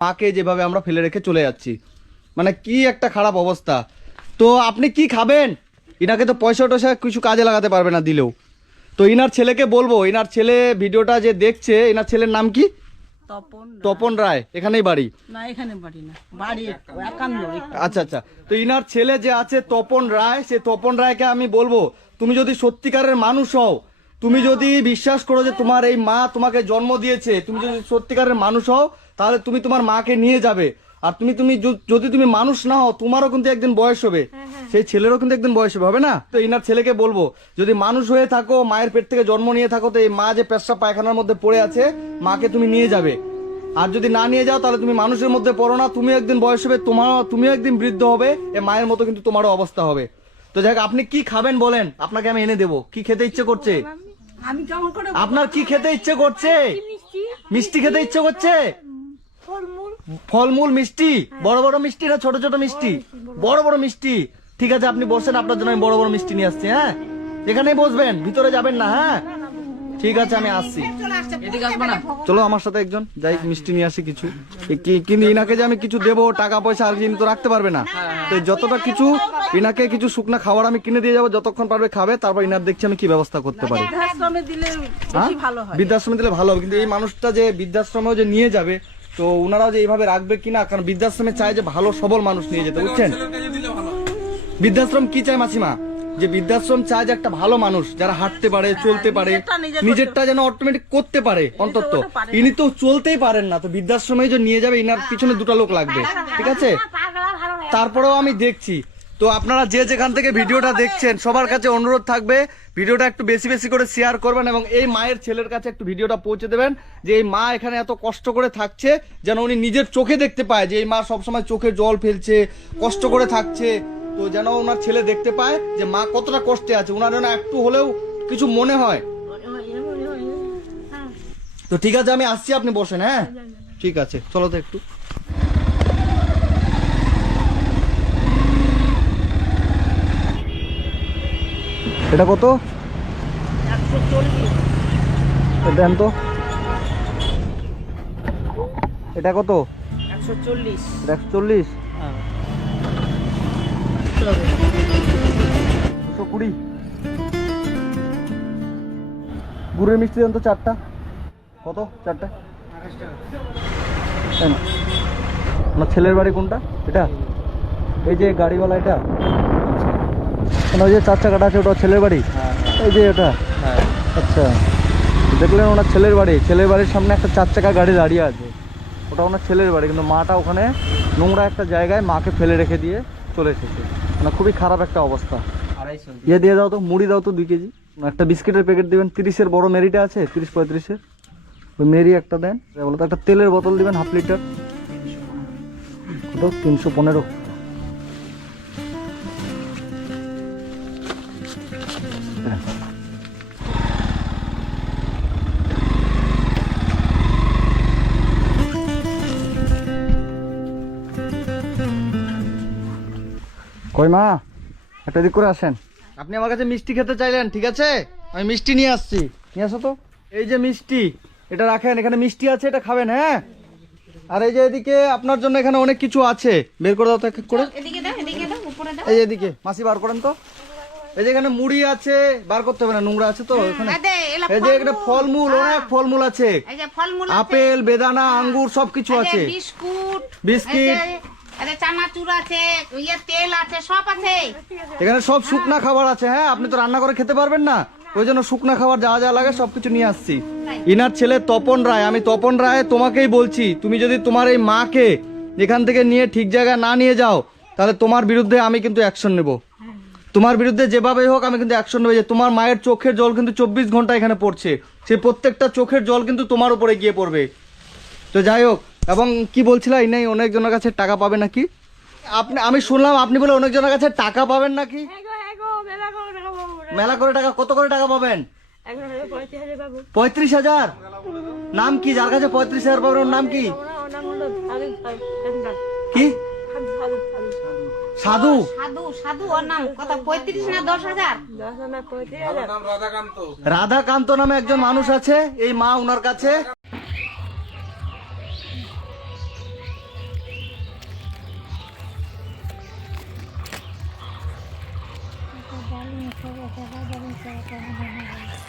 মাকে যেভাবে আমরা ফেলে রেখে চলে যাচ্ছি, মানে কি একটা খারাপ অবস্থা। তো আপনি কি খাবেন? ইনাকে তো পয়সা টয়সা কিছু কাজে লাগাতে পারবে না দিলেও। তো ইনার ছেলেকে বলবো, ইনার ছেলে ভিডিওটা যে দেখছে, ইনার ছেলের নাম কি? তপন রায়। এখানেই বাড়ি? না, এখানে বাড়ি না, বাড়ি একান্ন। আচ্ছা আচ্ছা। তো ইনার ছেলে যে আছে তপন রায়, সে তপন রায়কে আমি বলবো, তুমি যদি সত্যিকারের মানুষ হও, তুমি যদি বিশ্বাস করো যে তোমার এই মা তোমাকে জন্ম দিয়েছে, তুমি যদি সত্যিকারের মানুষ হও, তাহলে তুমি তোমার মাকে নিয়ে যাবে। আর তুমি যদি তুমি মানুষ না হও, তোমারও কিন্তু একদিন বয়স হবে, সেই ছেলেরও কিন্তু একদিন বয়স হবে না? তো ইনার ছেলেকে বলবো, যদি মানুষ হয়ে থাকো, মায়ের পেট থেকে জন্ম নিয়ে থাকো, তো এই মা যে পেশাব পায়খানার মধ্যে পড়ে আছে, মাকে তুমি নিয়ে যাবে। আর যদি না নিয়ে যাও, তাহলে তুমি মানুষের মধ্যে পড়ো না, তুমি একদিন বয়স হবে, তুমিও একদিন বৃদ্ধ হবে, এই মায়ের মতো কিন্তু তোমারও অবস্থা হবে। তো যাই হোক, আপনি কি খাবেন বলেন, আপনাকে আমি এনে দেবো। কি খেতে ইচ্ছে করছে আপনার? কি খেতে ইচ্ছে করছে? মিষ্টি খেতে ইচ্ছে করছে? ফলমূল মিষ্টি? বড় বড় মিষ্টি না ছোট ছোট মিষ্টি? বড় বড় মিষ্টি। ঠিক আছে, আপনি বসেন, আপনার জন্য আমি বড় বড় মিষ্টি নিয়ে আসছি। হ্যাঁ, এখানেই বসবেন, ভিতরে যাবেন না। হ্যাঁ ঠিক আছে, আমি আসছি। চলো আমার সাথে একজন যাই, মিষ্টি নিয়ে আসি কিছু। কিন্তু ইনাকে যে আমি কিছু দেবো, টাকা পয়সা আর কিন্তু রাখতে পারবে না। তো যতটা কিছু ইনাকে কিছু শুকনা খাবার আমি কিনে দিয়ে যাবো, যতক্ষণ পারবে খাবে, তারপর ইনার দেখছি আমি কি ব্যবস্থা করতে পারি। বৃদ্ধাশ্রমে দিলে ভালো হবে, কিন্তু এই মানুষটা যে বৃদ্ধাশ্রমেও যে নিয়ে যাবে, তো ওনারাও যে এইভাবে রাখবে কিনা, কারণ বৃদ্ধাশ্রমে চায় যে ভালো সবল মানুষ নিয়ে যেতে, বুঝছেন? বৃদ্ধাশ্রম কি চায় মাসিমা? যে বৃদ্ধাশ্রম চায় যে একটা ভালো মানুষ, যারা হাঁটতে পারে, চলতে পারে, নিজেরটা যেন অটোমেটিক করতে পারে অন্তত। ইনি তো চলতেই পারেন না, তো বৃদ্ধাশ্রমে যে নিয়ে যাবে, ইনার পিছনে দুটো লোক লাগবে, ঠিক আছে? তারপরেও আমি দেখছি। তো আপনারা যে যেখান থেকে ভিডিওটা দেখছেন, সবার কাছে অনুরোধ থাকবে, ভিডিওটা একটু বেশি বেশি করে শেয়ার করবেন, এবং এই মায়ের ছেলের কাছে একটু ভিডিওটা পৌঁছে দেবেন, যে এই মা এখানে এত কষ্ট করে থাকছে, যেন উনি নিজের চোখে দেখতে পায় যে এই মা সবসময় চোখে জল ফেলছে, কষ্ট করে থাকছে। তো যেন ওনার ছেলে দেখতে পায় যে মা কতটা কষ্টে আছে, ওনার যেন একটু হলেও কিছু মনে হয়। তো ঠিক আছে, আমি আসছি, আপনি বসেন। হ্যাঁ ঠিক আছে, চলো তো একটু। এটা কত? দেন তো। এটা কত? 140। 140? 220। গুড়ের মিষ্টি দেন তো 4টা। কত 4টা? তাই না? আমার ছেলের বাড়ি কোনটা? এটা, এই যে গাড়িওয়ালা, এটা ওই যে 4 চাকাটা আছে, ওটা ছেলের বাড়ি? এই যে ওটা? আচ্ছা, দেখলেন ওনার ছেলের বাড়ি। ছেলের বাড়ির সামনে একটা 4 চাকা গাড়ি দাঁড়িয়ে আছে, ওটা ওনার ছেলের বাড়ি। কিন্তু মাটা ওখানে নোংরা একটা জায়গায় মাকে ফেলে রেখে দিয়ে চলে এসেছে, মানে খুবই খারাপ একটা অবস্থা। ইয়ে দিয়ে দাও তো, মুড়ি দাও তো 2 কেজি। একটা বিস্কিটের প্যাকেট দিবেন, 30-এর বড় মেরিটা আছে, 30-35-এর ওই মেরি একটা দেন। বলো তো, একটা তেলের বোতল দিবেন 1/2 লিটার, কত? 315। কই মা, একটা দিক করে আসেন। আপনি আমার কাছে মিষ্টি খেতে চাইলেন, ঠিক আছে, আমি মিষ্টি নিয়ে আসছি। নিয়ে আসো তো। এই যে মিষ্টি, এটা রাখেন, এখানে মিষ্টি আছে, এটা খাবেন। হ্যাঁ, আর এই যে এদিকে আপনার জন্য এখানে অনেক কিছু আছে, বের করে দাও তো এক এক করে। এই যে এদিকে মাসি বার করেন তো। এই যে এখানে মুড়ি আছে, বার করতে হবে না, নোংরা আছে তো এখানে। এই যে এখানে ফলমূল, অনেক ফলমূল আছে, আপেল, বেদানা, আঙ্গুর সবকিছু আছে, বিস্কিট, চানাচুর আছে, তেল আছে, সব আছে এখানে, সব শুকনা খাবার আছে। হ্যাঁ, আপনি তো রান্না করে খেতে পারবেন না, ওই জন্য শুকনা খাবার যা যা লাগে সবকিছু নিয়ে আসছি। ইনার ছেলে তপন রায়, আমি তপন রায় তোমাকেই বলছি, তুমি যদি তোমার এই মাকে এখান থেকে নিয়ে ঠিক জায়গায় না নিয়ে যাও, তাহলে তোমার বিরুদ্ধে আমি কিন্তু অ্যাকশন নেব। তোমার বিরুদ্ধে যেভাবেই হোক আমি কিন্তু অ্যাকশন নেব। যে তোমার মায়ের চোখের জল কিন্তু 24 ঘন্টা এখানে পড়ছে, সেই প্রত্যেকটা চোখের জল কিন্তু তোমার উপরে গিয়ে পড়বে। তো যাই হোক, এবং কি বলছিলা, ইনাই অনেকজনের কাছে টাকা পাবে নাকি? আমি শুনলাম আপনি বলে অনেকজনের কাছে টাকা পাবেন নাকি? মেলা করে টাকা? কত করে টাকা পাবেন? 35,000? নাম কি যার কাছে 35,000 পাবেন, ওর নাম কি? কি? সাধু? সাধু ওর নাম কত? 35 না 10,000? রাধাকান্ত নামে একজন মানুষ আছে, এই মা উনার কাছে ডাল মিশে গেছে, বাজার মিশে গেছে,